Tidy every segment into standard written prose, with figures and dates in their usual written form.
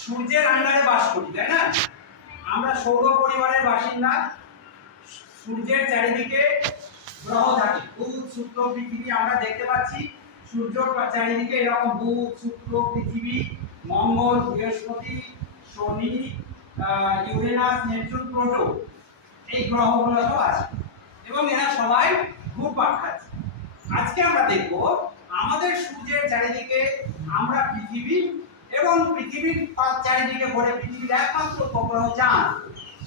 সূর্যের আন্ডারে বাস করি, তাই না? আমরা সৌর পরিবারের বাসিন্দা। সূর্যের চারিদিকে গ্রহ থাকে, বুধ, শুক্র, পৃথিবী আমরা দেখতে পাচ্ছি। সূর্যের চারিদিকে এরকম বুধ, শুক্র, পৃথিবী, মঙ্গল, বৃহস্পতি, শনি, ইউরেনাস, নেপচুন, প্লুটো, এই গ্রহগুলো তো আছে এবং এরা সবাই ঘুরপাক খাচ্ছে। আজকে আমরা দেখব আমাদের সূর্যের চারিদিকে আমরা পৃথিবী এবং পৃথিবীর চারিদিকে ঘুরে পৃথিবীর একমাত্র উপগ্রহ চাঁদ,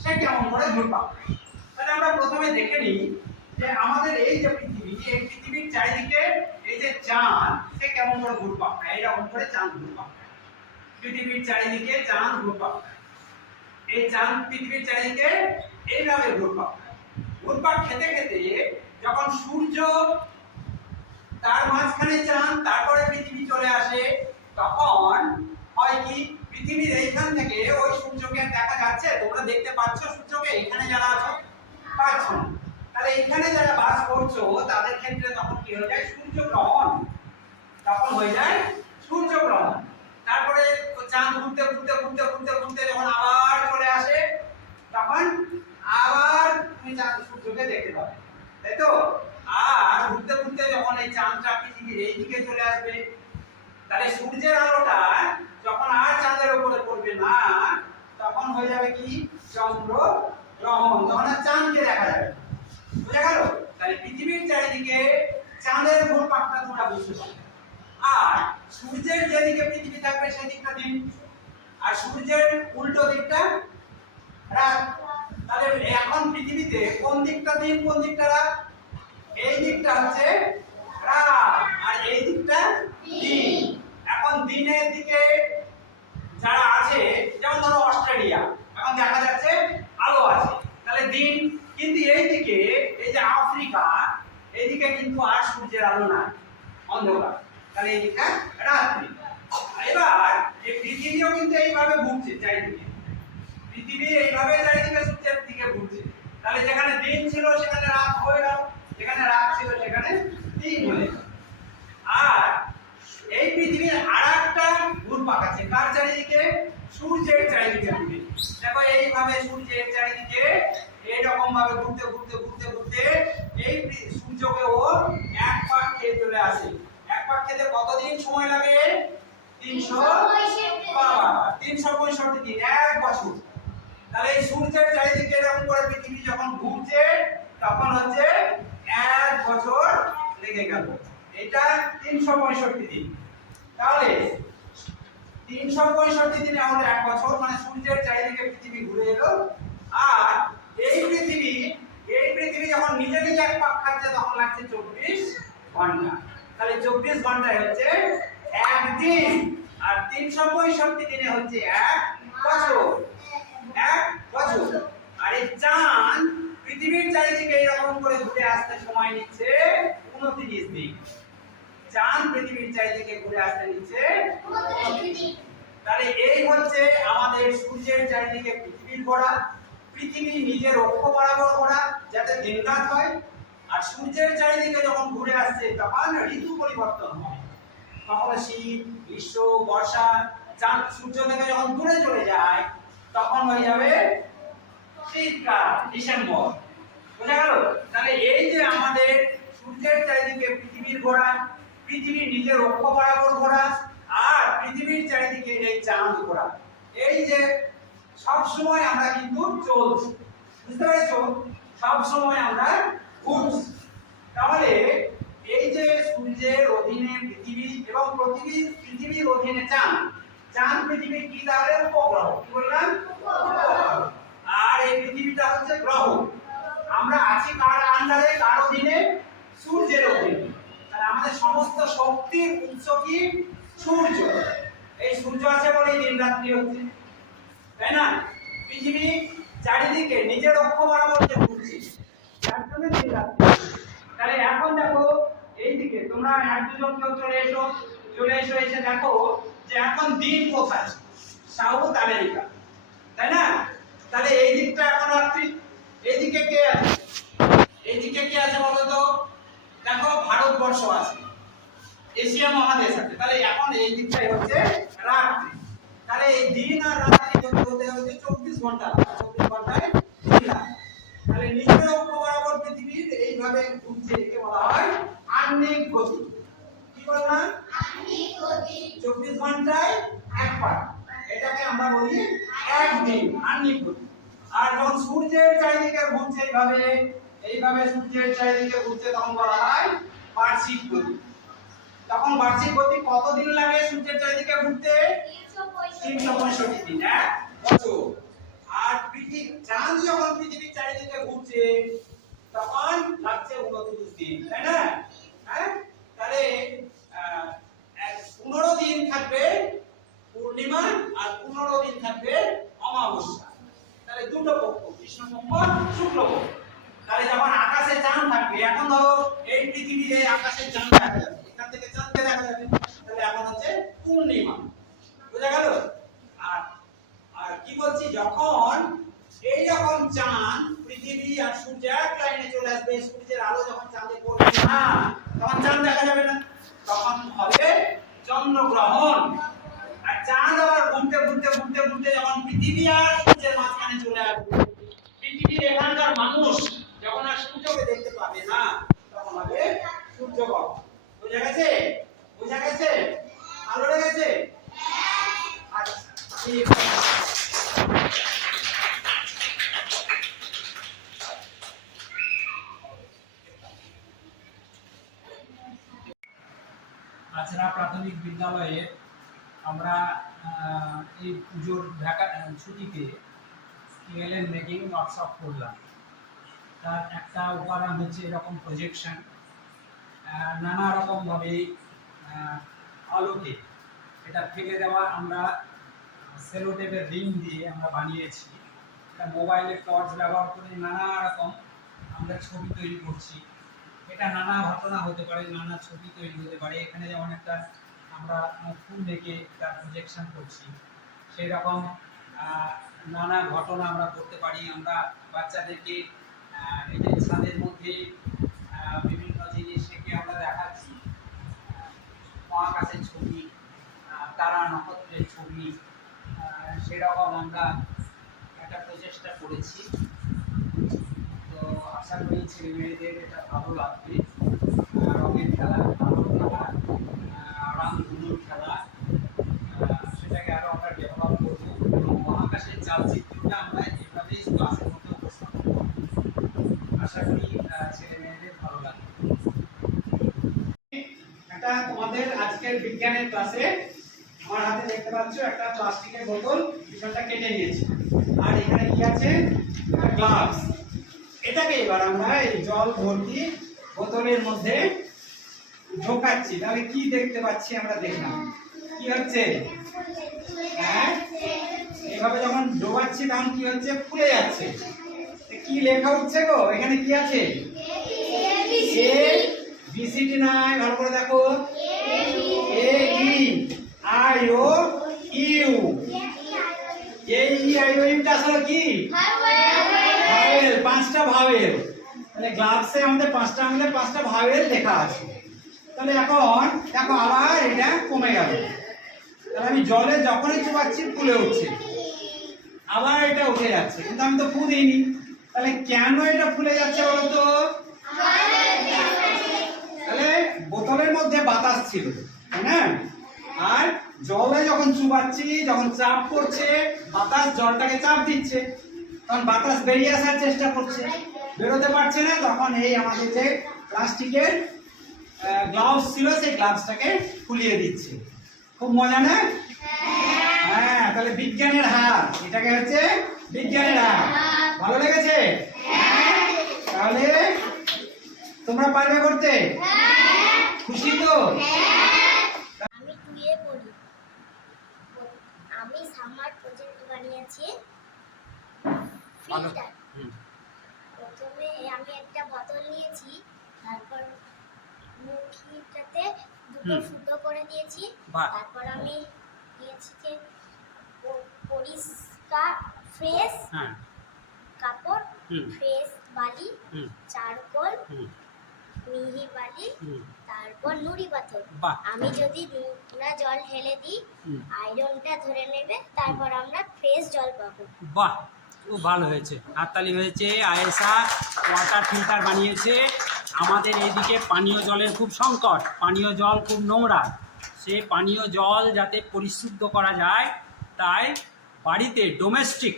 সে কেমন করে ঘুরপাক খায়। তাহলে আমরা প্রথমে দেখে নিই যে আমাদের এই যে পৃথিবী, এই পৃথিবীর চারিদিকে এই যে চাঁদ, সে কেমন করে ঘুরপাক খায়। এইরকম করে চাঁদ ঘুরপাক খায়, পৃথিবীর চারিদিকে চাঁদ ঘুরপাক খায়। এই চাঁদ পৃথিবীর চারিদিকে এইভাবে ঘুরপাক খায়। ঘুরপাক খেতে খেতে যখন সূর্য, তার মাঝখানে চাঁদ, তারপরে পৃথিবী চলে আসে, তখন হয় কি, পৃথিবীর এইখান থেকে ওই সূর্যকে দেখা যাচ্ছে, তোমরা দেখতে পাচ্ছ সূর্যকে, এখানে যারা আছো পাচ্ছ না, তাহলে এখানে যারা বাস করছো তাদের ক্ষেত্রে তখন কি হয়ে যায়, সূর্যগ্রহণ। তখন হয়ে যায় সূর্যগ্রহণ। তারপরে চাঁদ ঘুরতে ঘুরতে ঘুরতে ঘুরতে ঘুরতে যখন আবার চলে আসে, তখন আবার তুমি চাঁদ সূর্যকে দেখতে পাবে, তাই তো? আর ঘুরতে ঘুরতে যখন এই চাঁদটা পৃথিবীর এই দিকে চলে আসবে, তাহলে সূর্যের আলোটা যখন আর চাঁদের উপরে পড়বে না, তখন হয়ে যাবে কি, চন্দ্রগ্রহণ। তখন আর চাঁদকে দেখা যাবে। বুঝা গেল? তাহলে পৃথিবীর চারিদিকে চাঁদের ঘুরপাকটা তোমরা বুঝতে পারবে। আর সূর্যের যেদিকে পৃথিবী থাকবে সেদিকটা দিন, আর সূর্যের উল্টো দিকটা রাত। তাহলে এখন পৃথিবীতে কোন দিকটা দিন, কোন দিকটা রাত? এই দিকটা হচ্ছে রাত আর এই দিকটা দিন। এখন দিনের দিকে যারা আছে, যেমন ধরো অস্ট্রেলিয়া, এখন দেখা যাচ্ছে আলো আছে, তাহলে দিন। কিন্তু এই দিকে, এই যে আফ্রিকা, এইদিকে কিন্তু আর সূর্যের আলো নাই, অন্ধকার, তাহলে এই দিকটা রাত্রি। এবার এই পৃথিবীও কিন্তু এইভাবে ঘুরছে চারিদিকে, পৃথিবী এইভাবে চারিদিকে সূর্যের দিকে ঘুরছে। তাহলে যেখানে দিন ছিল সেখানে রাত হয়ে গেল, যেখানে রাত ছিল সেখানে দিন হয়ে গেল। আর এই পৃথিবীর আরেকটা ঘুরপাক আছে, কার চারিদিকে? সূর্যের চারিদিকে ঘুরে। দেখো এইভাবে সূর্যের চারিদিকে এইরকম ভাবে ঘুরতে ঘুরতে ঘুরতে ঘুরতে এই সূর্যকে ও এক পাক খেয়ে চলে আসে। এক পাক খেতে কতদিন সময় লাগে? 365 দিন, এক বছর। তাহলে এই সূর্যের চারিদিকে এরকম করে পৃথিবী যখন ঘুরছে, তখন হচ্ছে এক বছর লেগে গেল। এটা 365 দিন। তাহলে 365 দিনে আমাদের এক বছর, মানে সূর্যের চারিদিকে পৃথিবী ঘুরে এলো। আর এই পৃথিবী যখন নিজে নিজে এক পাক খাচ্ছে, তখন লাগছে 24 ঘন্টা। তাহলে 24 ঘন্টায় হচ্ছে এক দিন, আর 365 দিনে হচ্ছে এক বছর। এক বছর। আর এই চাঁদ পৃথিবীর চারিদিকে এরকম করে ঘুরে আসতে সময় নিচ্ছে 29 দিন। চাঁদ পৃথিবীর চারিদিকে ঘুরে আসতে নিচ্ছে 29 দিন। তাহলে এই হচ্ছে আমাদের সূর্যের চারিদিকে পৃথিবীর ঘোরা। পৃথিবী নিজের অক্ষ বরাবর ঘোরা, যাতে দিনরাত হয়। আর সূর্যের চারিদিকে যখন ঘুরে আসছে, তখন ঋতু পরিবর্তন হয়। কখনো শীত, গ্রীষ্ম, বর্ষা। চাঁদ সূর্য থেকে যখন দূরে চলে যায়, তখন হয়ে যাবে শীতকাল, ডিসেম্বর। বোঝা গেল? তাহলে এই যে আমাদের সূর্যের চারিদিকে পৃথিবীর ঘোরা, পৃথিবীর নিজের অক্ষ বরাবর ঘোরা, আর পৃথিবীর চারিদিকে এই চাঁদ ঘোরা, এই যে সব সময় আমরা কিন্তু চলছি। বুঝতে পেরেছো? সব সময় আমরা ঘুরছি। তাহলে এই যে সূর্যের অধীনে পৃথিবী এবং পৃথিবীর অধীনে চাঁদ, চাঁদ পৃথিবীর কি তাহলে উপগ্রহ। কি বললাম? উপগ্রহ। আর এই পৃথিবীটা হচ্ছে গ্রহ। আমরা আছি কার আন্ডারে, কার অধীনে? সূর্যের অধীনে। তাহলে আমাদের সমস্ত শক্তির উৎস কি? সূর্য। এই সূর্য আছে বলেই দিন রাত্রি হচ্ছে, তাই না? পৃথিবী চারিদিকে নিজের অক্ষ বরাবর যে ঘুরছে, তার জন্য দিন রাত্রি। তাহলে এখন দেখো এইদিকে তোমরা এক দুজন কেউ চলে এসো, এসে দেখো যে এখন দিন কোথায়? সাউথ আমেরিকা, তাই না? তাহলে এই দিকটা এখন রাত্রি। এইদিকে কে আছে? এইদিকে কে আছে বলো তো? দেখো ভারতবর্ষ আছে, এশিয়া মহাদেশ আছে। তাহলে এখন এই দিকটাই হচ্ছে রাত্রি। তাহলে এই দিন ঘন্টা, 24 ঘন্টায় 3 লাখ। তাহলে নিজের অক্ষ বরাবর পৃথিবীর এইভাবে ঘুরছে, একে বলা হয় আহ্নিক গতি। কি বললাম? আহ্নিক গতি। 24 ঘন্টায় একবার, এটাকে আমরা বলি একদিন, আহ্নিক গতি। আর যখন সূর্যের চারিদিকে ঘুরছে এইভাবে, এইভাবে সূর্যের চারিদিকে ঘুরছে, তখন বলা হয় বার্ষিক গতি। তখন বার্ষিক গতি কতদিন লাগে সূর্যের চারিদিকে ঘুরতে? 365 দিন, এক বছর। আর চাঁদ যখন পৃথিবীর চারিদিকে ঘুরছে তখন লাগছে 29 দিন, তাই না? হ্যাঁ, তাহলে 15 দিন থাকবে পূর্ণিমা আর 15 দিন থাকবে অমাবস্যা। তাহলে দুটো পক্ষ, কৃষ্ণপক্ষ শুক্লপক্ষ। তাহলে যখন আকাশে চাঁদ থাকবে, এখন ধরো এই পৃথিবীতে আকাশে চাঁদ দেখা যাবে, এখান থেকে চাঁদকে দেখা যাবে, তাহলে এখন হচ্ছে পূর্ণিমা। বুঝা গেল? আর আর কি বলছি, যখন এই যখন চাঁদ পৃথিবী আর সূর্য এক লাইনে চলে আসবে, সূর্যের আলো যখন চাঁদে পড়বে না, তখন চাঁদ দেখা যাবে না, তখন হবে চন্দ্রগ্রহণ। আর চাঁদ আবার ঘুরতে ঘুরতে ঘুরতে ঘুরতে যখন পৃথিবী আর সূর্যের মাঝখানে চলে আসবে, পৃথিবীর এখানকার মানুষ যখন আর সূর্যকে দেখতে পাবে না, তখন হবে সূর্যগ্রহণ। বুঝা গেছে? বুঝা গেছে? ভালো লেগেছে? আচ্ছা, ঠিক আছে। তাছাড়া প্রাথমিক বিদ্যালয়ে আমরা এই পুজোর ছুটিতে এলএন মেকিং ওয়ার্কশপ করলাম। তার একটা উপাদান হচ্ছে এরকম প্রজেকশন, নানা রকমভাবে আলোকে এটা ফেলে দেওয়া। আমরা সেলোটেপের রিং দিয়ে আমরা বানিয়েছি, এটা মোবাইলের টর্চ ব্যবহার করে নানা রকম আমরা ছবি তৈরি করছি। এটা নানা ঘটনা হতে পারে, নানা ছবি তৈরি হতে পারে। এখানে যেমন একটা আমরা ফুল রেখে তার প্রজেকশন করছি, সেই রকম নানা ঘটনা আমরা করতে পারি। আমরা বাচ্চাদেরকে এই যে ছাদের মধ্যে বিভিন্ন জিনিস রেখে আমরা দেখাচ্ছি, মহাকাশের ছবি, তারা নক্ষত্রের ছবি, সেরকম আমরা একটা প্রচেষ্টা করেছি। তো আশা করি ছেলে মেয়েদের এটা ভালো লাগবে। রঙের খেলা, আলোর খেলা, রামধনুর খেলা, সেটাকে আরো আমরা ডেভেলপ করবো এবং মহাকাশের চালচিত্রটা আমরা এভাবেই ক্লাসের মধ্যে উপস্থাপন করবো। আশা করি ছেলে মেয়েদের ভালো লাগবে। এটা তোমাদের আজকের বিজ্ঞানের ক্লাসে আমার হাতে দেখতে পাচ্ছ একটা প্লাস্টিকের বোতল, বিষয়টা কেটে নিয়েছি। আর এখানে কি আছে? গ্লাভস। এটাকে এবার আমরা এই জল ভর্তি বোতলের মধ্যে ঢোকাচ্ছি। তাহলে কি দেখতে পাচ্ছি আমরা? দেখলাম কি হচ্ছে, হ্যাঁ, এইভাবে যখন ডোবাচ্ছি তখন কি হচ্ছে? ফুলে যাচ্ছে। কি লেখা উঠছে গো? এখানে কি আছে? বিসিডি নাই, ভালো করে দেখো। এ ই আই ও ইউ। এই ই আই ও ইউটা আসলে কি? ভাওয়েল, 5টা ভাওয়েল। তাহলে গ্লাভসে আমাদের 5টা মিলে 5টা ভাওয়েল লেখা আছে। তাহলে এখন দেখো আবার এটা কমে গেল। তাহলে আমি জলে যখনই চুবাচ্ছি ফুলে উঠছে, আবার এটা উঠে যাচ্ছে, কিন্তু আমি তো ফু দিইনি। তাহলে কেন এটা ফুলে যাচ্ছে বলতো? তাহলে বোতলের মধ্যে বাতাস ছিল, তাই না? আর জলে যখন চুবাচ্ছি, যখন চাপ করছে, বাতাস জলটাকে চাপ দিচ্ছে, তখন বাতাস বেরিয়ে আসার চেষ্টা করছে, বেরোতে পারছে না। তখন এই আমাদের যে প্লাস্টিকের গ্লাভস ছিল, সেই গ্লাভসটাকে ফুলিয়ে দিচ্ছে। খুব মজা না? হ্যাঁ, তাহলে বিজ্ঞানের হাত, এটাকে হচ্ছে বিজ্ঞানের হাত। ভালো লেগেছে? তাহলে তোমরা পারবে করতে? খুশি তো? আমি টুয়ে পড়ি। আমি সামার প্রজেক্ট বানিয়েছি ফিল্টার। প্রথমে আমি একটা বোতল নিয়েছি, তারপর মুখিটাতে দুটো ফুটো করে দিয়েছি। তারপর আমি দিয়েছি যে পরিষ্কার ফ্রেশ কাপড়, ফ্রেশ বালি, চারকোল, মিহি বালি, তারপর নুড়ি পাথর। বাহ। আমি যদি নোংরা জল ঢেলে দিই, হুম। আয়রনটা ধরে নেবে, তারপর আমরা ফ্রেশ জল পাবো। বাহ, খুব ভালো হয়েছে, হাততালি হয়েছে। আয়েশা ওয়াটার ফিল্টার বানিয়েছে। আমাদের এইদিকে পানীয় জলের খুব সংকট, পানীয় জল খুব নোংরা। সেই পানীয় জল যাতে পরিশুদ্ধ করা যায়, তাই বাড়িতে ডোমেস্টিক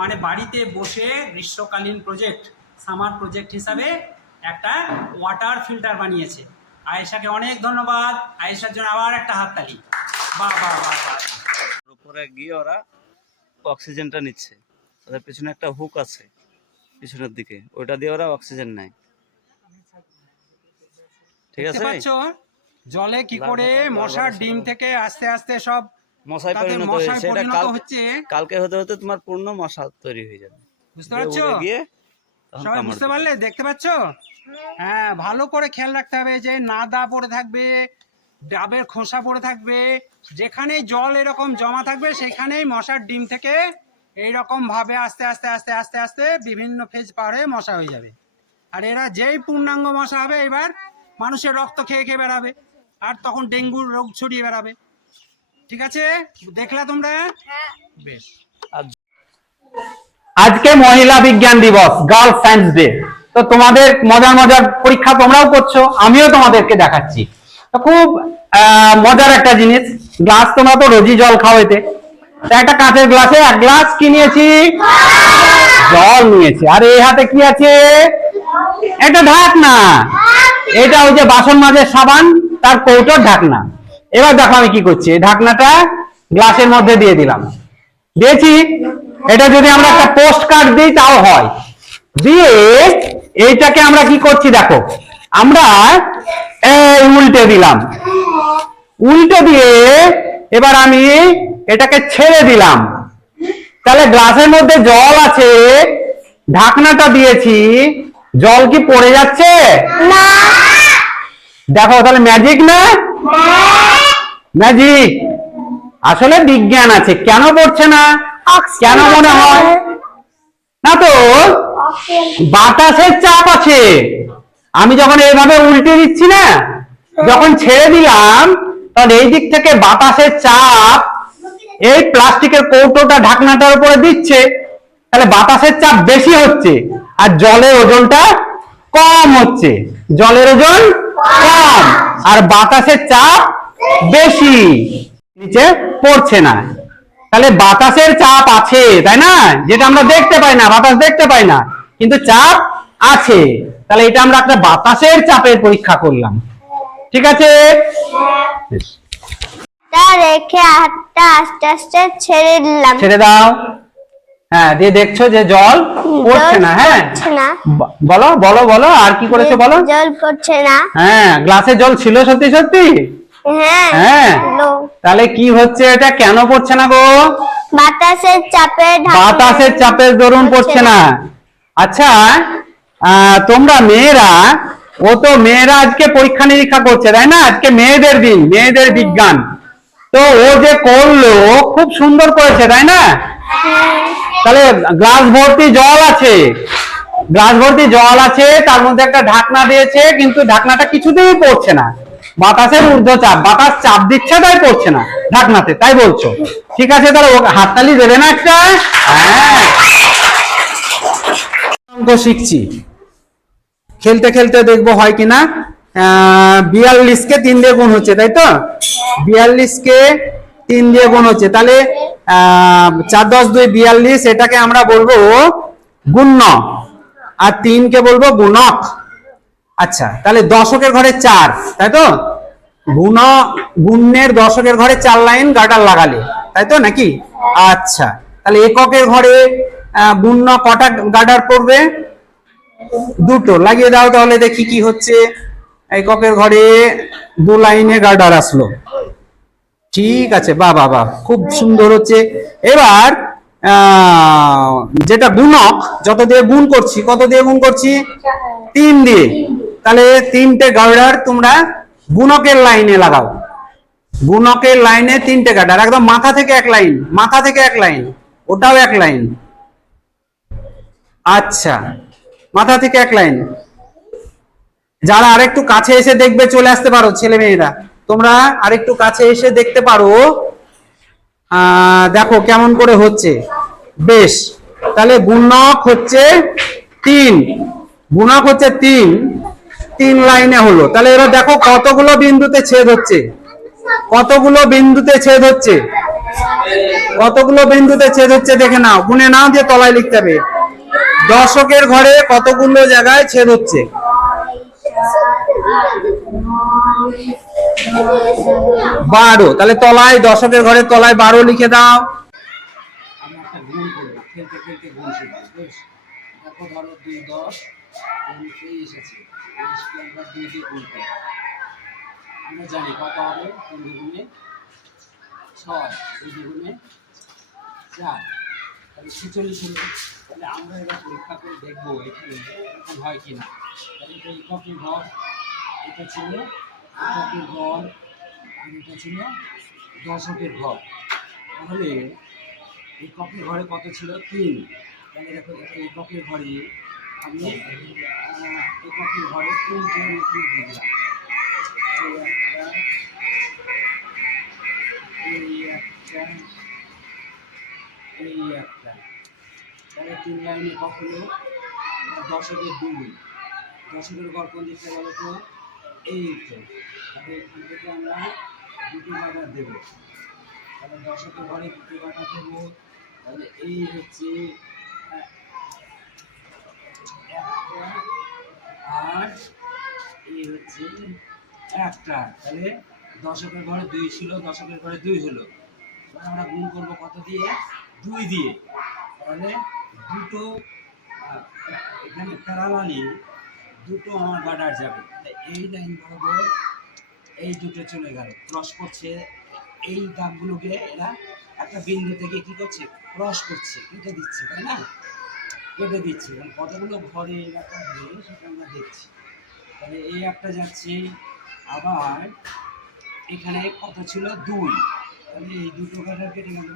মানে বাড়িতে বসে গ্রীষ্মকালীন প্রজেক্ট, সামার প্রজেক্ট হিসাবে একটা ওয়াটার ফিল্টার বানিয়েছে। আয়েশাকে অনেক ধন্যবাদ। আয়েশার জন্য আবার একটা হাততালি। বাহ বাহ বাহ বাহ। উপরে গিয়ে ওরা অক্সিজেনটা নিচ্ছে, ওদের পিছনে একটা হুক আছে পিছনের দিকে, ওইটা দিয়ে ওরা অক্সিজেন নেয়। ঠিক দেখতে আছে, পাচ্ছ জলে কি করে মশার ডিম থেকে আস্তে আস্তে সব মশায় তাদের পরিণত মশায় হয়েছে। এটা পরিণত হচ্ছে। কালকে হতে হতে তোমার পূর্ণ মশা তৈরি হয়ে যাবে। বুঝতে পারছো? উড়ে গিয়ে তখন সবাই কামড় বুঝতে দেবে। পারলে? দেখতে পাচ্ছ? হ্যাঁ, ভালো করে খেয়াল রাখতে হবে যে না দা পড়ে থাকবে, ডাবের খোসা পড়ে থাকবে, যেখানেই জল এরকম জমা থাকবে সেখানেই মশার ডিম থেকে এইরকম ভাবে আস্তে আস্তে আস্তে আস্তে আস্তে বিভিন্ন ফেজ পার হয়ে মশা হয়ে যাবে। আর এরা যেই পূর্ণাঙ্গ মশা হবে, এবার মানুষের রক্ত খেয়ে খেয়ে বেড়াবে, আর তখন ডেঙ্গুর রোগ ছড়িয়ে বেড়াবে। ঠিক আছে, দেখলা তোমরা? বেশ। আর আজকে মহিলা বিজ্ঞান দিবস, গার্ল সায়েন্স ডে। তো তোমাদের মজার মজার পরীক্ষা তোমরাও করছো, আমিও তোমাদেরকে দেখাচ্ছি। তো খুব মজার একটা জিনিস, গ্লাস তোমরা তো রোজই জল খাও, এতে তো একটা কাঁচের গ্লাসে এক গ্লাস কি নিয়েছি, জল নিয়েছি। আর এই হাতে কি আছে, একটা ঢাকনা। এটা ওই যে বাসন মাজের সাবান তার কৌটোর ঢাকনা। এবার দেখো আমি কি করছি, এই ঢাকনাটা গ্লাসের মধ্যে দিয়ে দিলাম, দিয়েছি। এটা যদি আমরা একটা পোস্ট কার্ড দিই তাও হয়। দিয়ে এইটাকে আমরা কি করছি দেখো, আমরা উল্টে দিলাম, উল্টে দিয়ে এবার আমি এটাকে ছেড়ে দিলাম। তাহলে গ্লাসের মধ্যে জল আছে, ঢাকনাটা দিয়েছি, জল কি পড়ে যাচ্ছে? না। দেখো তাহলে ম্যাজিক না? ম্যাজিক। আসলে বিজ্ঞান আছে। কেন পড়ছে না, কেন মনে হয় না? তো বাতাসের চাপ আছে। আমি যখন এইভাবে উল্টে দিচ্ছি না, যখন ছেড়ে দিলাম, তখন এই দিক থেকে বাতাসের চাপ এই প্লাস্টিকের কৌটোটা ঢাকনাটার উপরে দিচ্ছে। তাহলে বাতাসের চাপ বেশি হচ্ছে আর জলের ওজনটা কম হচ্ছে। জলের ওজন কম আর বাতাসের চাপ বেশি, নিচে পড়ছে না। তাহলে বাতাসের চাপ আছে, তাই না? যেটা আমরা দেখতে পাই না, বাতাস দেখতে পাই না, কিন্তু চাপ আছে। তাহলে এটা আমরা একটা বাতাসের চাপের পরীক্ষা করলাম। ঠিক আছে, তা রেখে হাতটা আস্তে আস্তে ছেড়ে দিলাম। ছেড়ে দাও। হ্যাঁ, দিয়ে দেখছো যে জল পড়ছে না। হ্যাঁ, পড়ছে না। বলো বলো বলো, আর কি করেছো বলো। জল পড়ছে না। হ্যাঁ, গ্লাসে জল ছিল সত্যি সত্যি। হ্যাঁ। হ্যাঁ, লো। তাহলে কি হচ্ছে, এটা কেন পড়ছে না গো? বাতাসের চাপে বাতাসের চাপের দরুন পড়ছে না। আচ্ছা, তোমরা মেয়েরা, ও তো মেয়েরা আজকে পরীক্ষা নিরীক্ষা করছে, তাই না? আজকে মেয়েদের দিন, মেয়েদের বিজ্ঞান। তো ও যে করলো খুব সুন্দর করেছে, তাই না? তাহলে গ্লাস ভর্তি জল আছে, গ্লাস ভর্তি জল আছে, তার মধ্যে একটা ঢাকনা দিয়েছে, কিন্তু ঢাকনাটা কিছুতেই পড়ছে না। বাতাসের ঊর্ধ্বচাপ, বাতাস চাপ দিচ্ছে তাই পড়ছে না ঢাকনাতে, তাই বলছো? ঠিক আছে, তাহলে হাততালি দেবে না একটা? হ্যাঁ, অঙ্ক শিখছি, খেলতে খেলতে দেখবো হয় কিনা। 42কে 3 দিয়ে গুণ হচ্ছে, তাই তো? 42কে 3 দিয়ে গুণ হচ্ছে, তাহলে 4 10 2 42, এটাকে আমরা বলবো গুণ্য, আর 3 কে বলবো গুণক। আচ্ছা, তাহলে দশকের ঘরে 4, তাই তো? গুণের দশকের ঘরে 4 লাইন গার্ডার লাগালে, তাই তো নাকি? আচ্ছা, তাহলে এককের ঘরে গুণ্য কটা গার্ডার পড়বে? 2টো লাগিয়ে দাও, তাহলে দেখি কি হচ্ছে। এককের ঘরে 2 লাইনে গার্ডার আসলো। ঠিক আছে, বাহ বাহ বাহ, খুব সুন্দর হচ্ছে। এবার যেটা গুণক, যত দিয়ে গুণ করছি, কত দিয়ে গুণ করছি? 3 দিয়ে। তাহলে 3টে গার্ডার তোমরা গুণকের লাইনে লাগাও। গুণকের লাইনে 3টে গার্ডার, একদম মাথা থেকে এক লাইন, মাথা থেকে এক লাইন, ওটাও এক লাইন। আচ্ছা, মাথা থেকে এক লাইন। যারা আরেকটু কাছে এসে দেখবে চলে আসতে পারো, ছেলে মেয়েরা তোমরা আরেকটু কাছে এসে দেখতে পারো। দেখো কেমন করে হচ্ছে। বেশ, তাহলে গুণক হচ্ছে 3, গুণক হচ্ছে 3 লাইনে হলো। তাহলে এবার দেখো কতগুলো বিন্দুতে ছেদ হচ্ছে, কতগুলো বিন্দুতে ছেদ হচ্ছে, কতগুলো বিন্দুতে ছেদ হচ্ছে দেখে নাও, গুনে নাও, দিয়ে তলায় লিখতে হবে। দশকের ঘরে কতগুলো জায়গায় ছেদ হচ্ছে। 12, তাহলে তলায় দশকের ঘরে তলায় 12 লিখে দাও। আমরা একটা গুণ করবো, খেলতে খেলতে গুণ শিখবো। বেশ, দেখো ধরো 2 10 23 আছে, 23কে আমরা 2 দিয়ে গুণ করবো। আমরা জানি কত হবে, 3 দুগুণে 6, 2 দুগুণে 4, তাহলে 46 হলো। তাহলে আমরা এবার পরীক্ষা করে দেখবো এখানে এরকম হয় কিনা। তাহলে এটা এককের ঘর, এটা ছিল এককের ঘর, আর এটা ছিল দশকের ঘর। তাহলে এককের ঘরে কত ছিল? 3। তাহলে দেখো এটা এককের ঘরে আমি এককের ঘরে 3টে নতুন দিয়ে দিলাম। এই একটা, তাহলে 3 লাইনে একক হলো দশকের 2। দশকের ঘর কোন দিকটা বলো তো? এই তো। তাহলে এখান থেকে আমরা 2টি বাটা দেবো। তাহলে দশকের ঘরে 2টি বাটা দেবো। তাহলে এই হচ্ছে একটা, আর এই হচ্ছে একটা। তাহলে দশকের ঘরে 2 ছিল, দশকের ঘরে 2 হলো। এবার আমরা গুণ করবো কত দিয়ে? 2 দিয়ে। তাহলে দুটো এখানে প্যারালালি দুটো আমার গার্ডার যাবে। এই লাইন বরাবর এই দুটো চলে গেল, ক্রস করছে। এই দাগগুলোকে এরা একটা বিন্দু থেকে কি করছে? ক্রস করছে, কেটে দিচ্ছে, তাই না? কেটে দিচ্ছে। কতগুলো ঘরে এরা কাটবে সেটা আমরা দেখছি। তাহলে এই একটা যাচ্ছে, আবার এখানে কত ছিল? 2। তাহলে এই দুটো গার্ডার কেটে গেল,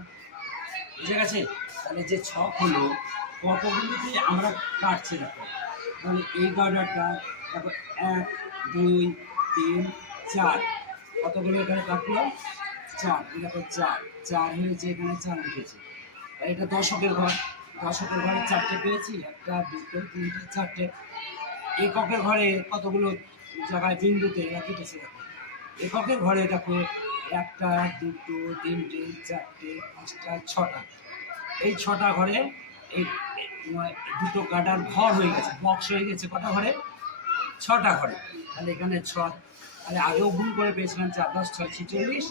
বুঝে গেছে? তাহলে যে ছক হলো কতগুলোতে আমরা কাটছে দেখো। তাহলে এই গার্ডারটা দেখো 1 2 3 4, কতগুলো এখানে কাটলো? 4। দেখো 4 হয়েছে, এখানে 4 লিখেছে। তাই এটা দশকের ঘর, দশকের ঘরে 4টে পেয়েছি, 1 2 3 4টে। এককের ঘরে কতগুলো জায়গায় বিন্দুতে এরা কেটেছে দেখো। এককের ঘরে দেখো 1 2 3 4 5 6টা। এই 6টা ঘরে এই দুটো গার্ডার ঘর হয়ে গেছে, বক্স হয়ে গেছে। কটা ঘরে? 6টা ঘরে। তাহলে এখানে 6, তাহলে আগেও গুণ করে পেয়েছিলাম 4 10 6 46।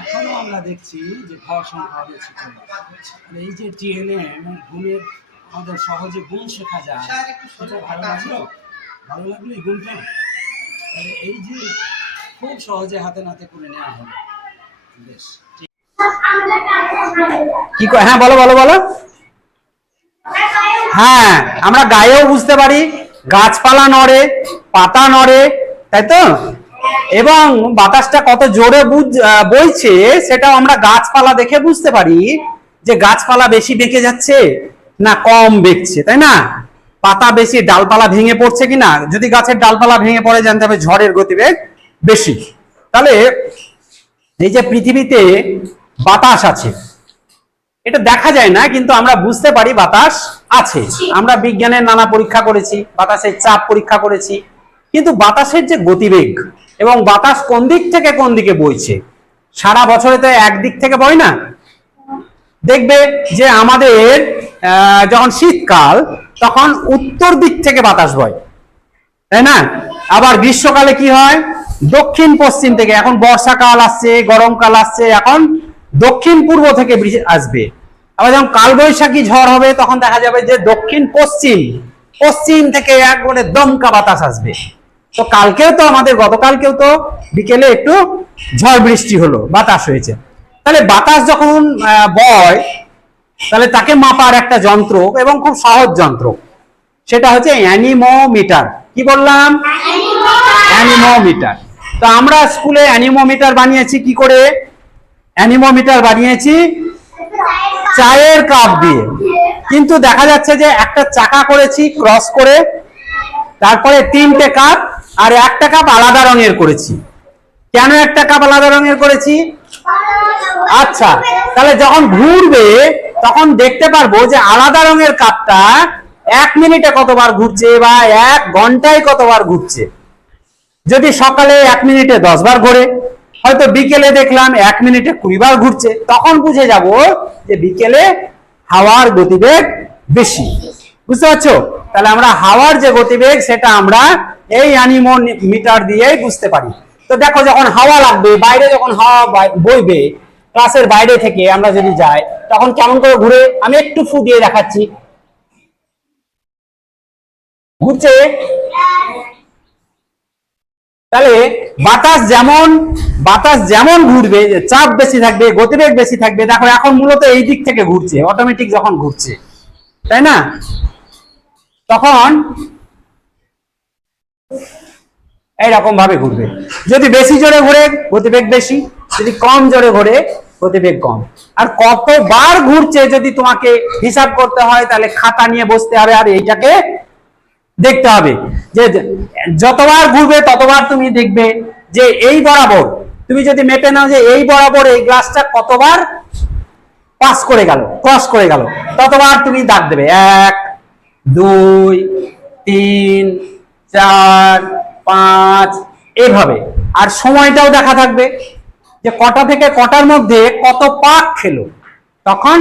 এখনো আমরা দেখছি যে ঘর সংখ্যা হবে 46। তাহলে এই যে টিএলএম গুণের আমাদের সহজে গুণ শেখা যায়, সেটা ভালো লাগলো? ভালো লাগলো এই গুণটা? তাহলে এই যে খুব সহজে হাতে নাতে করে নেওয়া হলো। বেশ, কি হ্যাঁ বলো বলো বলো। হ্যাঁ, আমরা গায়েও বুঝতে পারি, গাছপালা নড়ে, পাতা নড়ে, তাই তো? এবং বাতাসটা কত জোরে বইছে সেটাও আমরা গাছপালা দেখে বুঝতে পারি যে গাছপালা বেশি বেঁকে যাচ্ছে না কম বেঁকছে, তাই না? পাতা বেশি, ডালপালা ভেঙে পড়ছে কিনা। যদি গাছের ডালপালা ভেঙে পড়ে জানতে হবে ঝড়ের গতিবেগ বেশি। তাহলে এই যে পৃথিবীতে বাতাস আছে, এটা দেখা যায় না, কিন্তু আমরা বুঝতে পারি বাতাস আছে। আমরা বিজ্ঞানের নানা পরীক্ষা করেছি, বাতাসের চাপ পরীক্ষা করেছি, কিন্তু বাতাসের যে গতিবেগ এবং বাতাস কোন দিক থেকে কোন দিকে বইছে, সারা বছরে তো একদিক থেকে বয় না। দেখবে যে আমাদের যখন শীতকাল তখন উত্তর দিক থেকে বাতাস বয়, তাই না? আবার গ্রীষ্মকালে কি হয়? দক্ষিণ পশ্চিম থেকে। এখন বর্ষাকাল আসছে, গরমকাল আসছে, এখন দক্ষিণ পূর্ব থেকে আসবে। আবার যখন কালবৈশাখী ঝড় হবে তখন দেখা যাবে যে দক্ষিণ পশ্চিম থেকে একবারে দমকা বাতাস আসবে। তো কালকেও তো আমাদের, গতকালকেও তো বিকেলে একটু ঝড় বৃষ্টি হলো, বাতাস হয়েছে। তাহলে বাতাস যখন বয় তাহলে তাকে মাপার একটা যন্ত্র, এবং খুব সহজ যন্ত্র, সেটা হচ্ছে অ্যানিমোমিটার। কি বললাম? অ্যানিমোমিটার। তো আমরা স্কুলে অ্যানিমোমিটার বানিয়েছি কি করে? অ্যানিমোমিটার বানিয়েছি চায়ের কাপ দিয়ে, কিন্তু দেখা যাচ্ছে যে একটা চাকা করেছি ক্রস করে, তারপরে 3টে কাপ আর একটা কাপ আলাদা রঙের করেছি। কেন একটা কাপ আলাদা রঙের করেছি? আচ্ছা, তাহলে যখন ঘুরবে তখন দেখতে পারবো যে আলাদা রঙের কাপটা 1 মিনিটে কতবার ঘুরছে বা 1 ঘন্টায় কতবার ঘুরছে। যদি সকালে 1 মিনিটে 10 বার ঘোরে, হয়তো বিকেলে দেখলাম 1 মিনিটে 20 বার ঘুরছে, তখন বুঝে যাব যে বিকেলে হাওয়ার গতিবেগ বেশি। বুঝতে পারছো? তাহলে আমরা হাওয়ার যে গতিবেগ সেটা আমরা এই অ্যানিমোমিটার দিয়েই বুঝতে পারি। তো দেখো, যখন হাওয়া লাগবে, বাইরে যখন হাওয়া বইবে, ক্লাসের বাইরে থেকে আমরা যদি যাই, তখন কেমন করে ঘুরে? আমি একটু ফু দিয়ে দেখাচ্ছি। ঘুরছে। তাহলে বাতাস যেমন ঘুরবে, চাপ বেশি থাকবে, গতিবেগ বেশি থাকবে। দেখো এখন মূলত এই দিক থেকে ঘুরছে, অটোমেটিক যখন ঘুরছে, তাই না? তখন এইরকম ভাবে ঘুরবে। যদি বেশি জোরে ঘুরে গতিবেগ বেশি, যদি কম জোরে ঘুরে গতিবেগ কম। আর কতবার ঘুরছে যদি তোমাকে হিসাব করতে হয়, তাহলে খাতা নিয়ে বসতে হবে আর এইটাকে দেখতে হবে যে যতবার ঘুরবে ততবার তুমি দেখবে যে এই বরাবর তুমি যদি মেপে নাও যে এই বরাবর এই গ্লাসটা কতবার পাস করে গেল, ক্রস করে গেল, ততবার তুমি দাগ দেবে। 1 2 3 4 5 এইভাবে। আর সময়টাও দেখা থাকবে যে কটা থেকে কটার মধ্যে কত পাক খেলো, তখন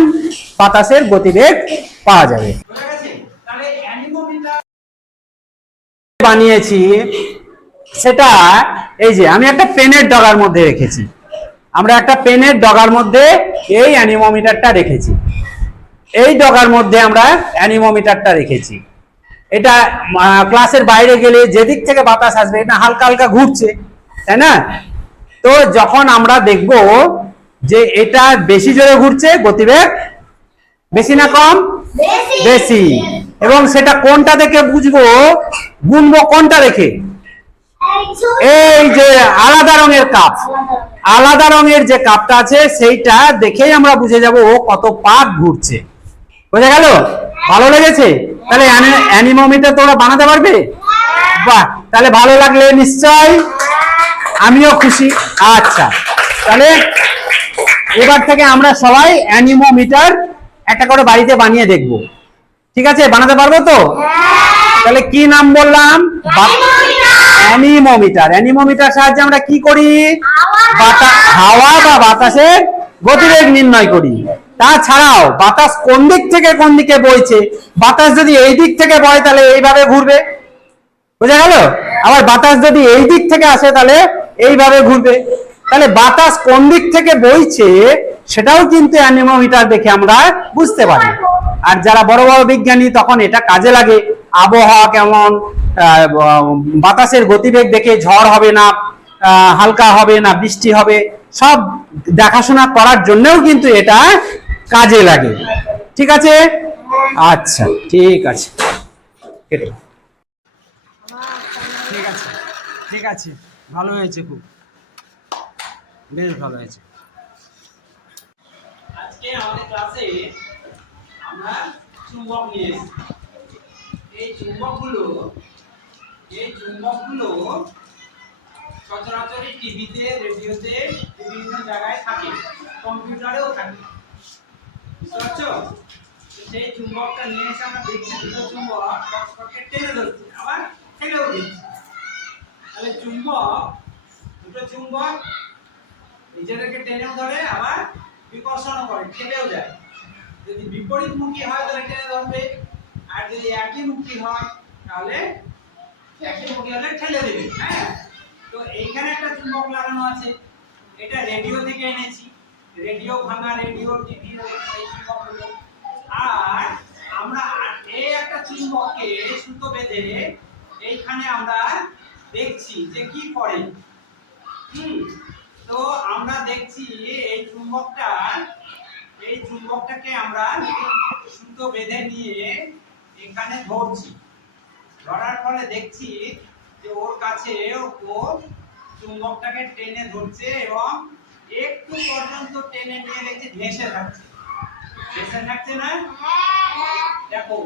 বাতাসের গতিবেগ পাওয়া যাবে। বুঝা গেছে? তাহলে অ্যানিমোমিটার বানিয়েছি সেটা এই যে আমি একটা পেনের ডগার মধ্যে রেখেছি। আমরা একটা পেনের ডগার মধ্যে এই অ্যানিমোমিটারটা রেখেছি। এই ডগার মধ্যে আমরা অ্যানিমোমিটারটা রেখেছি। এটা ক্লাসের বাইরে গেলে যেদিক থেকে বাতাস আসবে, এটা হালকা হালকা ঘুরছে, তাই না? তো যখন আমরা দেখব যে এটা বেশি জোরে ঘুরছে, গতিবেগ বেশি না কম? বেশি। এবং সেটা কোনটা দেখে বুঝবো? গুনবো কোনটা রেখে? এই যে আলাদা রঙের কাপ, আলাদা রঙের যে কাপটা আছে সেইটা দেখেই আমরা বুঝে যাব ও কত পাক ঘুরছে। বুঝে গেল? ভালো লেগেছে? তাহলে অ্যানিমোমিটার তোমরা বানাতে পারবে? বাহ, তাহলে ভালো লাগলে নিশ্চয় আমিও খুশি। আচ্ছা, তাহলে এবার থেকে আমরা সবাই অ্যানিমোমিটার একটা করে বাড়িতে বানিয়ে দেখব। ঠিক আছে? বানাতে পারবো তো? তাহলে কি নাম বললাম? অ্যানিমোমিটার। অ্যানিমোমিটার সাহায্যে আমরা কি করি? হাওয়া বা বাতাসের গতিবেগ নির্ণয় করি। তাছাড়াও বাতাস কোন দিক থেকে কোন দিকে বইছে, বাতাস যদি এই দিক থেকে বয় তাহলে এইভাবে ঘুরবে। বুঝা গেল? আবার বাতাস যদি এই দিক থেকে আসে তাহলে এইভাবে ঘুরবে। তাহলে বাতাস কোন দিক থেকে বইছে সেটাও কিন্তু অ্যানিমোমিটার দেখে আমরা বুঝতে পারি। আর যারা বড় বড় বিজ্ঞানী তখন এটা কাজে লাগে। আবহাওয়া কেমন, বাতাসের গতিবেগ দেখে ঝড় হবে না, হালকা হবে না বৃষ্টি হবে, সব দেখাশোনা করার জন্যও কিন্তু এটা কাজে লাগে। ঠিক আছে? আচ্ছা, ঠিক আছে, কেটে। ঠিক আছে, ঠিক আছে, ভালো হয়েছে, খুব বেশ ভালো হয়েছে। আজকে আমাদের ক্লাসে আমরা চুম্বক নিয়ে এসেছি। এই চুম্বকগুলো সচরাচর টিভিতে, রেডিওতে, বিভিন্ন জায়গায় থাকে, কম্পিউটারেও থাকে। বুঝতে পারছো? সেই চুম্বকটা নিয়ে এসে আমরা দেখছি দুটো চুম্বক পরস্পরকে টেনে ধরছে, আবার ঠেলেও দিচ্ছে। তাহলে দুটো চুম্বক নিজেদেরকে টেনেও ধরে, আবার বিকর্ষণও করে, ঠেলেও যায়। যদি বিপরীতমুখী হয় তাহলে টেনে ধরবে, আর যদি একই মুখী হয় তাহলে ঠেলে দেবে। হ্যাঁ, তো এইখানে একটা চুম্বক লাগানো আছে, এটা রেডিও থেকে এনেছি, রেডিও ভাঙা, রেডিও, টিভি, এই চুম্বকগুলো। আর আমরা এই একটা চুম্বককে সুতো বেঁধে এইখানে আমরা দেখছি যে কি করে। তো আমরা দেখছি এই চুম্বকটাকে আমরা সুতো বেঁধে নিয়ে এখানে ধরছি। ধরার ফলে দেখছি যে ওর কাছে ও চুম্বকটাকে টেনে ধরছে এবং একটু পর্যন্ত টেনে নিয়ে দেখছি ভেসে থাকছে না? দেখো,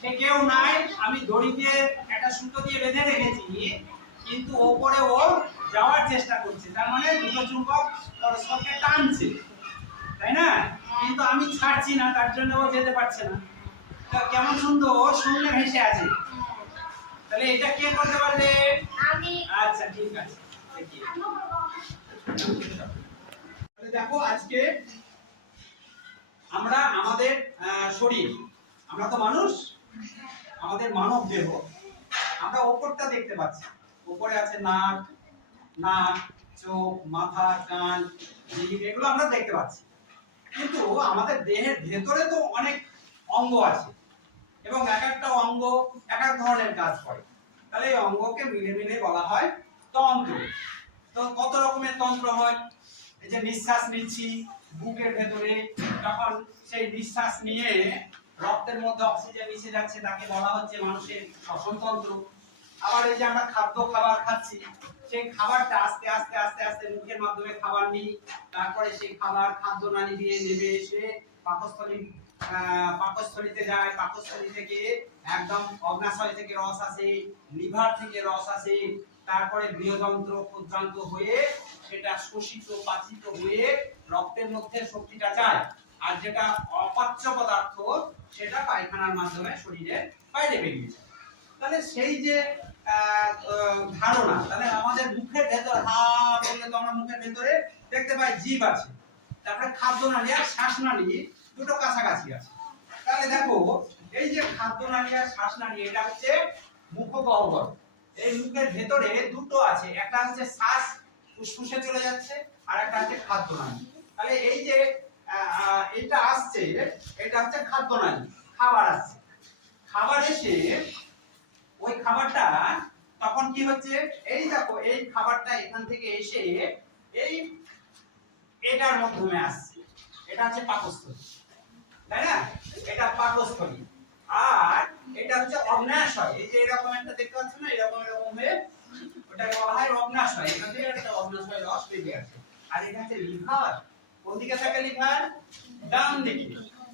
সে কেউ নাই, আমি দড়ি দিয়ে একটা সুতো দিয়ে বেঁধে রেখেছি, কিন্তু ওপরে ও যাওয়ার চেষ্টা করছে, তার মানে দুটো চুম্বক পরস্পরকে টানছে, তাই না? কিন্তু আমি ছাড়ছি না, তার জন্য ও যেতে পারছে না। তা কেমন সুন্দর ও শূন্যে ভেসে আছে। তাহলে এটা কে করতে পারবে? আমি। আচ্ছা ঠিক আছে, দেখি। তাহলে দেখো আজকে আমরা আমাদের শরীর, আমরা তো মানুষ, আমাদের মানব দেহ, আমরা ওপরটা দেখতে পাচ্ছি। উপরে আছে নাক, চোখ, মাথা, কান, জিভ, এগুলো আমরা দেখতে পাচ্ছি। কিন্তু আমাদের দেহের ভেতরে তো অনেক অঙ্গ আছে এবং এক একটা অঙ্গ এক এক ধরনের কাজ করে। তাহলে এই অঙ্গকে মিলে মিলে বলা হয় তন্ত্র। তো কত রকমের তন্ত্র হয়? এই যে নিঃশ্বাস নিচ্ছি বুকের ভেতরে, তখন সেই নিঃশ্বাস নিয়ে রক্তের মধ্যে অক্সিজেন মিশে যাচ্ছে, তাকে বলা হচ্ছে মানুষের শ্বসনতন্ত্র। আবার এই যে আমরা খাবার খাচ্ছি, সেই খাবারটা আস্তে আস্তে আস্তে আস্তে মুখের মাধ্যমে খাবার নিই, তারপরে সেই খাবার খাদ্যনালী দিয়ে নেমে এসে পাকস্থলীতে যায়, পাকস্থলী থেকে একদম অগ্নাশয় থেকে রস আসে, লিভার থেকে রস আসে, তারপরে বৃহদন্ত্র ক্ষুদ্রান্ত হয়ে সেটা শোষিত পাচিত হয়ে রক্তের মধ্যে শক্তিটা যায়, আর যেটা অপাচ্য পদার্থ সেটা পায়খানার মাধ্যমে শরীরের বাইরে বেরিয়ে যায়। তাহলে সেই যে ধারণা, তাহলে আমাদের মুখের ভেতর হা বললে তো আমরা মুখের ভেতরে দেখতে পাই জিভ আছে, তারপরে খাদ্যনালী আর শ্বাসনালী দুটো কাছাকাছি আছে। তাহলে দেখো এই যে খাদ্যনালী আর শ্বাসনালী, এটা হচ্ছে মুখগহ্বর। এই মুখের ভেতরে দুটো আছে, একটা হচ্ছে শ্বাস ফুসফুসে চলে যাচ্ছে, আর একটা হচ্ছে খাদ্যনালী। তাহলে এই যে এটা আসছে, এটা হচ্ছে খাদ্যনালী, খাবার আসছে, খাবার এসে ওই খাবারটা তখন কি হচ্ছে, এই দেখো এই খাবারটা এখান থেকে এসে এই এটার মাধ্যমে আসছে, এটা হচ্ছে পাকস্থলী, তাই না? এটা পাকস্থলী, আর এটা হচ্ছে অগ্ন্যাশয়। এই যে এরকম একটা দেখতে পাচ্ছ না, এরকম এরকম হয়ে ওটাকে বলা হয় অগ্ন্যাশয়। এখান থেকে একটা অগ্ন্যাশয় রস বেরিয়ে আসে। আর এটা হচ্ছে লিভার। কোন দিকে থাকে লিভার? ডান দিকে।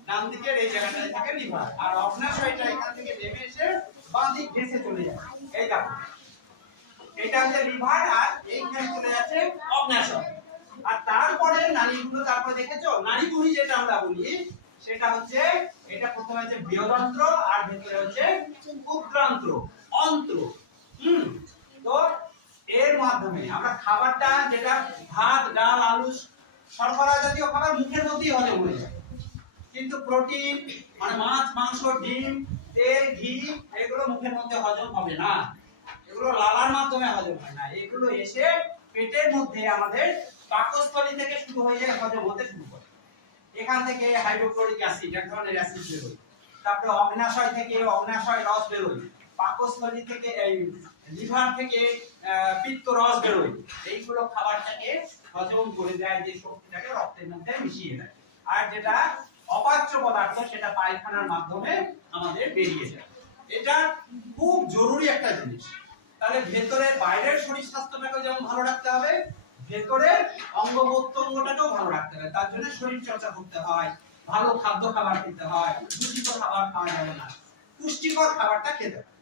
ডান দিকের এই জায়গাটায় থাকে লিভার, আর অগ্ন্যাশয়টা এখান থেকে নেমে এসে বাম দিক ঘেঁষে চলে যায়। এই দেখো এটা হচ্ছে লিভার, আর এইখানে চলে যাচ্ছে অগ্ন্যাশয়। আর তারপরে নালীগুলো, তারপরে দেখেছো নালীগুলি যেটা আমরা বলি সেটা হচ্ছে, এটা প্রথমে হচ্ছে বৃহদন্ত্র, আর ভেতরে হচ্ছে ক্ষুদ্রান্ত্র, অন্ত্র। তো এর মাধ্যমে আমরা খাবারটা, যেটা ভাত, ডাল, আলু, শর্করা জাতীয় খাবার মুখের মধ্যেই হজম হয়ে যায়, কিন্তু প্রোটিন মানে মাছ, মাংস, ডিম, তেল, ঘি, এগুলো মুখের মধ্যে হজম হবে না, এগুলো লালার মাধ্যমে হজম হয় না, এগুলো এসে পেটের মধ্যে আমাদের পাকস্থলী থেকে শুরু হয়ে যায়, হজম হতে শুরু করে। এখান থেকে হাইড্রোক্লোরিক অ্যাসিড, এক ধরনের অ্যাসিড বেরোয়, তারপরে অগ্ন্যাশয় থেকে অগ্ন্যাশয় রস বেরোয়, পাকস্থলী থেকে এই লিভার থেকে পিত্ত রস বেরোয়, এইগুলো খাবারটাকে হজম করে দেয়, যে শক্তিটাকে রক্তের মধ্যে মিশিয়ে দেয়। আর যেটা অপাচ্য পদার্থ সেটা পায়খানার মাধ্যমে আমাদের বেরিয়ে যায়। এটা খুব জরুরি একটা জিনিস। তাহলে ভেতরের বাইরের শরীর স্বাস্থ্যটাকে যেমন ভালো রাখতে হবে, ভেতরের অঙ্গ প্রত্যঙ্গটাকেও ভালো রাখতে হবে। তার জন্য শরীর চর্চা করতে হয়, ভালো খাদ্য খাবার খেতে হয়, দূষিত খাবার খাওয়া যাবে না, পুষ্টিকর খাবারটা খেতে হবে।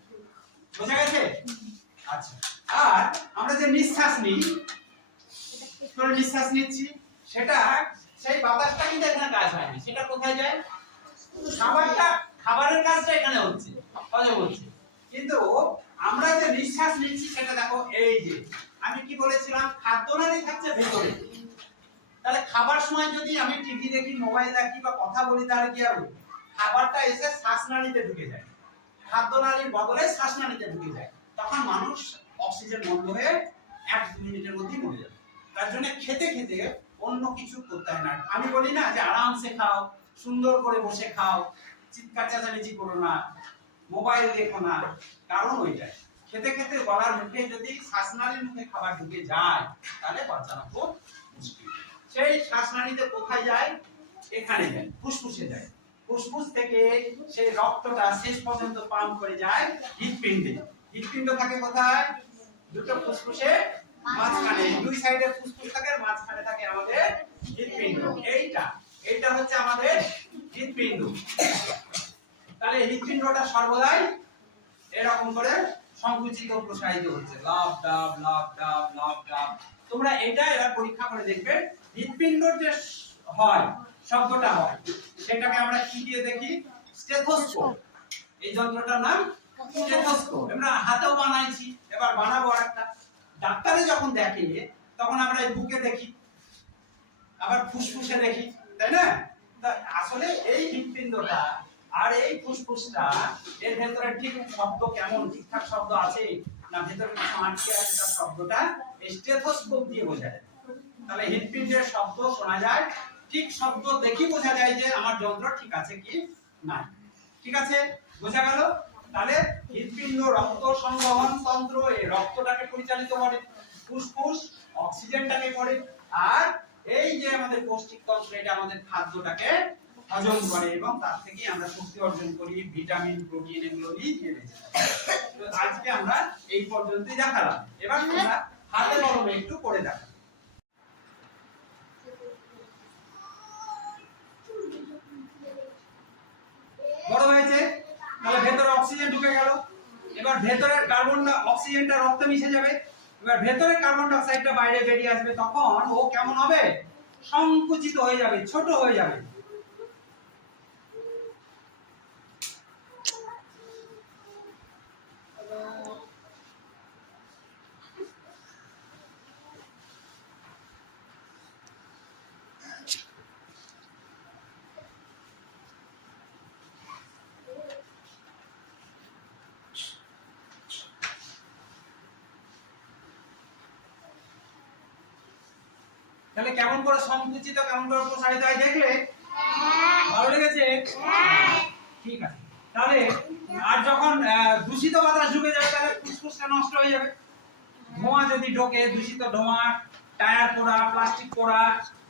বোঝা গেছে? আচ্ছা, আর আমরা যে নিঃশ্বাস নিই, নিঃশ্বাস নিচ্ছি, সেটা সেই বাতাসটা কিন্তু এখানে কাজ হয় না, সেটা কোথায় যায়? খাবারের কাজটা এখানে হচ্ছে, হজম হচ্ছে। কিন্তু আমরা যে নিঃশ্বাস নিচ্ছি সেটা দেখো, এই যে আমি কি বলেছিলাম, খাদ্যনালী থাকছে ভেতরে। তাহলে খাবার সময় যদি আমি টিভি দেখি, মোবাইল দেখি বা কথা বলি, তাহলে কি হবে? খাবারটা এসে শ্বাসনালীতে ঢুকে যায়, খাদ্যনালীর বদলে শ্বাসনালীতে ঢুকে যায়, তখন মানুষ অক্সিজেন বন্ধ হয়ে 1-2 মিনিটের মধ্যেই মরে যাবে। তার জন্য খেতে খেতে অন্য কিছু করতে হয় না। আমি বলি না যে আরামসে খাও, সুন্দর করে বসে খাও, চিৎকার চেঁচামেচি করো না, মোবাইল দেখো না, কারণ ওইটাই খেতে খেতে গলার মুখে যদি শ্বাসনালীর মুখে খাবার ঢুকে যায়, তাহলে বাঁচানো খুব মুশকিল। সেই শ্বাসনালীতে কোথায় যায়? এখানে যায়, ফুসফুসে যায়, ফুসফুস থেকে সেই রক্তটা শেষ পর্যন্ত পাম্প করে যায় হৃৎপিণ্ডে। হৃৎপিণ্ড থাকে কোথায়? দুটো ফুসফুসে মাঝখানে, দুই সাইডে ফুসফুস থাকে, আর মাঝখানে থাকে আমাদের হৃৎপিণ্ড। এইটা হচ্ছে আমাদের হৃৎপিণ্ড। তাহলে হৃৎপিণ্ডটা সর্বদাই এরকম করে সংকুচিত প্রসারিত হচ্ছে, লাভ ডাব লাভ ডাব লাভ ডাব। তোমরা এটা এবার পরীক্ষা করে দেখবে হৃৎপিণ্ডর যে হয় শব্দটা হয় সেটাকে আমরা কি দিয়ে দেখি? স্টেথোস্কোপ। এই যন্ত্রটার নাম স্টেথোস্কোপ। আমরা হাতেও বানাইছি, এবার বানাবো আরেকটা। ডাক্তারে যখন দেখে তখন আমরা এই বুকে দেখি, আবার ফুসফুসে দেখি, তাই না? তা আসলে এই হৃৎপিণ্ডটা আর এই ফুসফুসটা এর ভেতরে ঠিক শব্দ কেমন, ঠিকঠাক শব্দ আছে না ভেতরে কিছু আটকে আছে, তার শব্দটা স্টেথোস্কোপ দিয়ে বোঝা যায়। তাহলে হৃৎপিণ্ডের শব্দ শোনা যায়, ঠিক শব্দ দেখি বোঝা যায় যে আমার যন্ত্র ঠিক আছে কি না। ঠিক আছে, বোঝা গেল? তাহলে হৃৎপিণ্ড রক্ত সংবহন তন্ত্র, এই রক্তটাকে পরিচালিত করে, ফুসফুস অক্সিজেনটাকে করে, আর এই যে আমাদের পৌষ্টিক তন্ত্র এটা আমাদের খাদ্যটাকে হজম করে এবং তার থেকে আমরা শক্তি অর্জন করি, ভিটামিন প্রোটিন এগুলো নিয়ে বেঁচে থাকি। তো আজকে আমরা এই পর্যন্তই দেখালাম। এবার তোমরা হাতে কলমে একটু করে দেখো। বড় হয়েছে, তাহলে ভেতরে অক্সিজেন ঢুকে গেল। এবার ভেতরের কার্বন অক্সিজেনটা রক্তে মিশে যাবে, এবার ভেতরে কার্বন ডাই অক্সাইডটা বাইরে বেরিয়ে আসবে। তখন ও কেমন হবে? সংকুচিত হয়ে যাবে, ছোট হয়ে যাবে। তাহলে কেমন করে সংকুচিত কেমন করে প্রসারিত হয় দেখলে? ভালো লেগেছে? ঠিক আছে। তাহলে আর যখন দূষিত বাতাস ঢুকে যাবে তাহলে ফুসফুসটা নষ্ট হয়ে যাবে। ধোঁয়া যদি ঢোকে, দূষিত ধোঁয়া, টায়ার পোড়া, প্লাস্টিক পোড়া,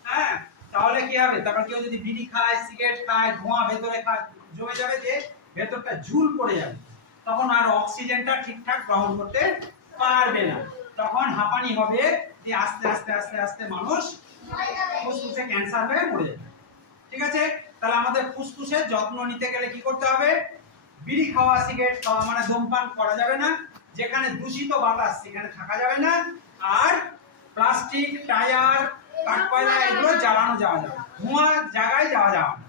হ্যাঁ, তাহলে কি হবে? তারপর কেউ যদি বিড়ি খায়, সিগারেট খায়, ধোঁয়া ভেতরে খায়, জমে যাবে, যে ভেতরটা ঝুল পড়ে যাবে। তখন আর অক্সিজেনটা ঠিকঠাক গ্রহণ করতে পারবে না। তখন হাঁপানি হবে, যে আস্তে আস্তে আস্তে আস্তে মানুষ ফুসফুসে ক্যান্সার হয়ে মরে যাবে। ঠিক আছে? তাহলে আমাদের ফুসফুসের যত্ন নিতে গেলে কি করতে হবে? বিড়ি খাওয়া, সিগারেট খাওয়া মানে ধূমপান করা যাবে না, যেখানে দূষিত বাতাস সেখানে থাকা যাবে না, আর প্লাস্টিক, টায়ার, কাঠকয়লা এগুলো জ্বালানো যাওয়া যাবে, ধোঁয়ার জায়গায় যাওয়া যাবে না।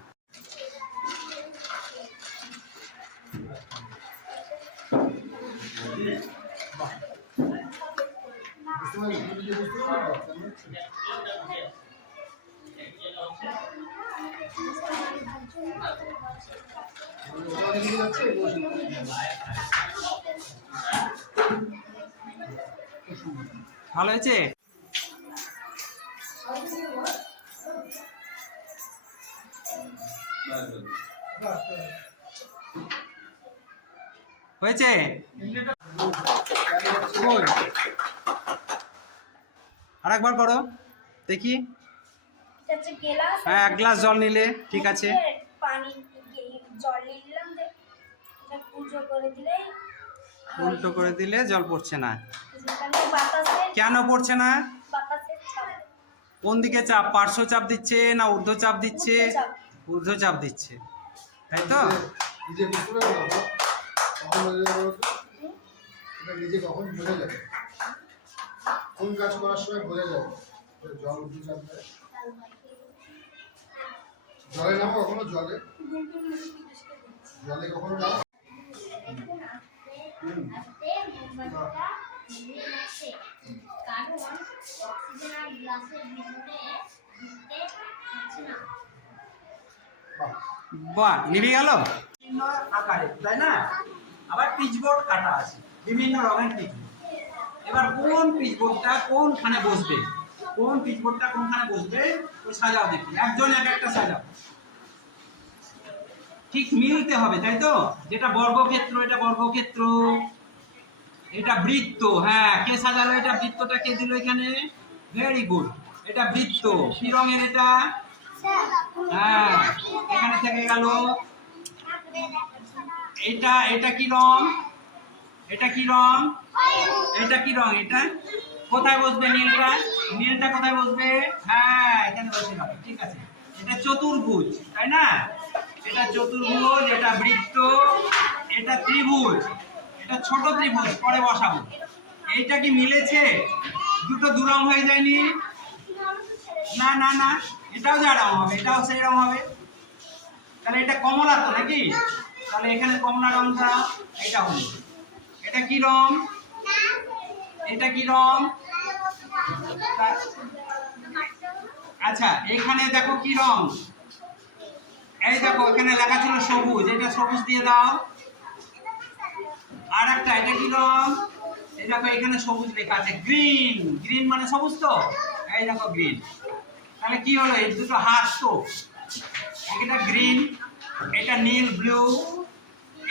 ভালো হয়েছে? হয়েছে? আরেকবার করো দেখি। হ্যাঁ, এক গ্লাস জল নিলে, ঠিক আছে। পানি জল নিলাম, পুজো করে দিলেই উল্টো করে দিলে জল পড়ছে না। বাতাসে কেন পড়ছে না? বাতাসের চাপ। কোন দিকে চাপ? পার্শ্ব চাপ দিচ্ছে না ঊর্ধ্ব চাপ দিচ্ছে? ঊর্ধ্বচাপ। ঊর্ধ্ব চাপ দিচ্ছে, তাই তো? নিজে বুঝতে পারবে না, কখন বোঝা যাবে? এটা নিজে কখন বোঝা যাবে? কোন কাজ করার সময় বোঝা যাবে জল উঠে যাবে? জলে নামো কখনো, জলে জলে কখনো নামো? বাহ, নিভে গেল বিভিন্ন আকারে, তাই না? আবার পিচবোর্ড কাটা আছে, বিভিন্ন রঙের পিচবোর্ড। এবার কোন পিচবোর্ডটা কোনখানে বসবে, কোন পিচবোর্ডটা কোনখানে বসবে ওই সাজাও দেখি, একজন এক একটা সাজাও, ঠিক মিলতে হবে, তাই তো? যেটা বর্গক্ষেত্র এটা বর্গক্ষেত্র, এটা বৃত্ত। হ্যাঁ, কে সাজালো এটা? বৃত্তটা কে দিল এখানে? ভেরি গুড, এটা বৃত্ত। কি রঙের এটা? হ্যাঁ, এখানে থেকে গেল। এটা এটা কি রং? এটা কি রং? এটা কি রং? এটা কোথায় বসবে? নীলটা, নীলটা কোথায় বসবে? হ্যাঁ, এখানে বসে যাবে, ঠিক আছে। এটা চতুর্ভুজ, তাই না? এটা চতুর্ভুজ, এটা বৃত্ত, এটা ত্রিভুজ, এটা ছোট ত্রিভুজ পরে বসাবো। এইটা কি মিলেছে? দুটো দুরং হয়ে যায়নি? না না না, এটাও যা রং হবে এটাও সেই রং হবে। তাহলে এটা কমলা তো নাকি? তাহলে এখানে কমলা রংটা এটা হলো। এটা কি রং? এটা কি রং? আচ্ছা এখানে দেখো কি রং? এই দেখো এখানে লেখা ছিল সবুজ, এটা সবুজ দিয়ে দাও। আর একটা এটা কি রং? এই দেখো এখানে সবুজ লেখা আছে, গ্রিন। গ্রিন মানে সবুজ তো, এই দেখো গ্রিন। তাহলে কি হলো? এই দুটো হাত তো, এটা গ্রিন, এটা নীল ব্লু,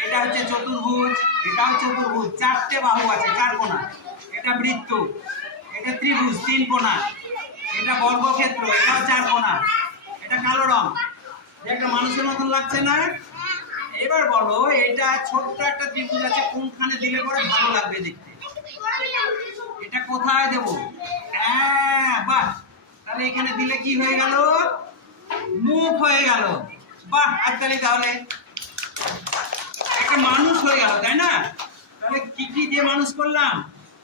এটা হচ্ছে চতুর্ভুজ, এটাও চতুর্ভুজ, চারটে বাহু আছে, চার কোণা। এটা বৃত্ত, এটা ত্রিভুজ, তিন কোণা। এটা বর্গক্ষেত্র, এটাও চার কোণা। এটা কালো রং, একটা মানুষের মতন লাগছে না? এবার বলো এটা ছোট্ট একটা ত্রিভুজ আছে, কোনখানে দিলে পরে ভালো লাগবে দেখতে? এটা কোথায় দেব? হ্যাঁ বাহ, তাহলে এখানে দিলে কি হয়ে গেল? মুখ হয়ে গেল। বাহ, তাহলে একটা মানুষ হয়ে গেল, তাই না? তাহলে কি কি দিয়ে মানুষ করলাম?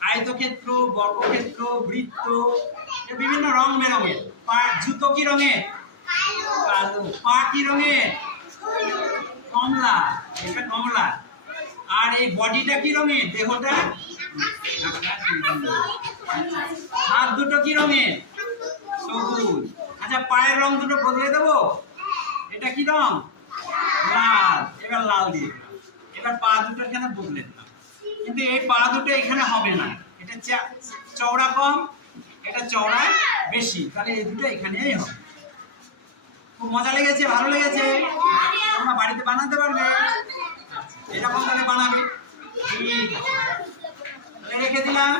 আয়তক্ষেত্র, বর্গক্ষেত্র, বৃত্ত, বিভিন্ন রং বেরঙের। জুতো কি রঙের? কালো। পা কি রঙের? কমলা, এটা কমলা। আর এই বডিটা কি রঙের? দেহটা? হাত দুটো কি রঙের? সবুজ। আচ্ছা পায়ের রং দুটো বদলে দেবো। এটা কি রং? লাল। এবার লাল দিয়ে দিলাম। এবার পা দুটো এখানে বদলে দিলাম, কিন্তু এই পা দুটো এখানে হবে না, এটা চওড়া কম, এটা চওড়া বেশি, তাহলে এই দুটো এখানেই হবে। খুব মজা লেগেছে? ভালো লেগেছে? তোমরা বাড়িতে বানাতে পারবে, এরকম তাহলে বানাবে। ঠিক আছে, রেখে দিলাম।